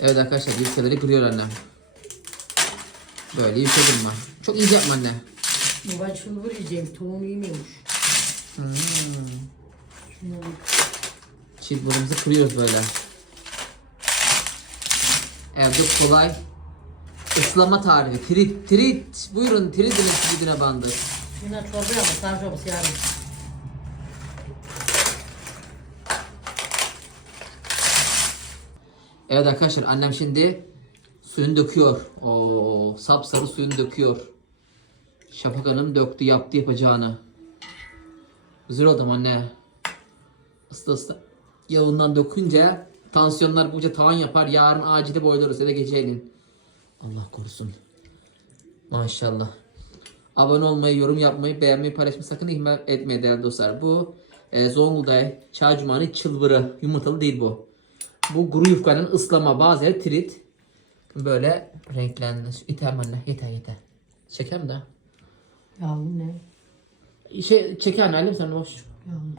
Evet arkadaşlar yufkaları kırıyor annem. Böyle yufka kırma. Çok ince yapma anne. Baba çılbır yiyeceğim. Tavuğum yemiyormuş. Hmm. Şuna bak. Çilburumuzu kırıyoruz böyle. Evde kolay ıslama tarifi. Trit, trit. Buyurun tridine tridine bandı. Şuna çorba yapma. Sarı çorbası yarın. Evet arkadaşlar annem şimdi suyunu döküyor. Oo sapsarı suyunu döküyor. Şafak Hanım döktü yaptı yapacağını. Güzel oldu ama anne. Isla ısla. Yağından dökünce tansiyonlar buca tavan yapar. Yarın acile boylarız ya da gecenin. Allah korusun. Maşallah. Abone olmayı, yorum yapmayı, beğenmeyi, paylaşmayı sakın ihmal etmeyin değerli dostlar. Bu e, Zonguldak cumanı çılbırı. Yumurtalı değil bu. Bu kuru yufkanın ıslama bazıları trit. Böyle renklendi. Mi anne? Yeter yeter. Çeker mi daha? Yavrum ne? Şey, çeker anne alayım sen boş. Yavrum.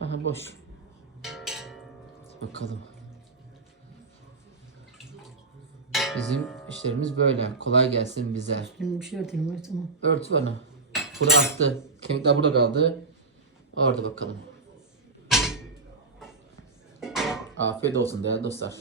Aha boş. Bakalım. Bizim işlerimiz böyle. Kolay gelsin bize. Benim bir şey örtelim tamam. Örtü bana. Bunu attı. Kemikler burada kaldı. Orada bakalım. Afiyet olsun değerli dostlar.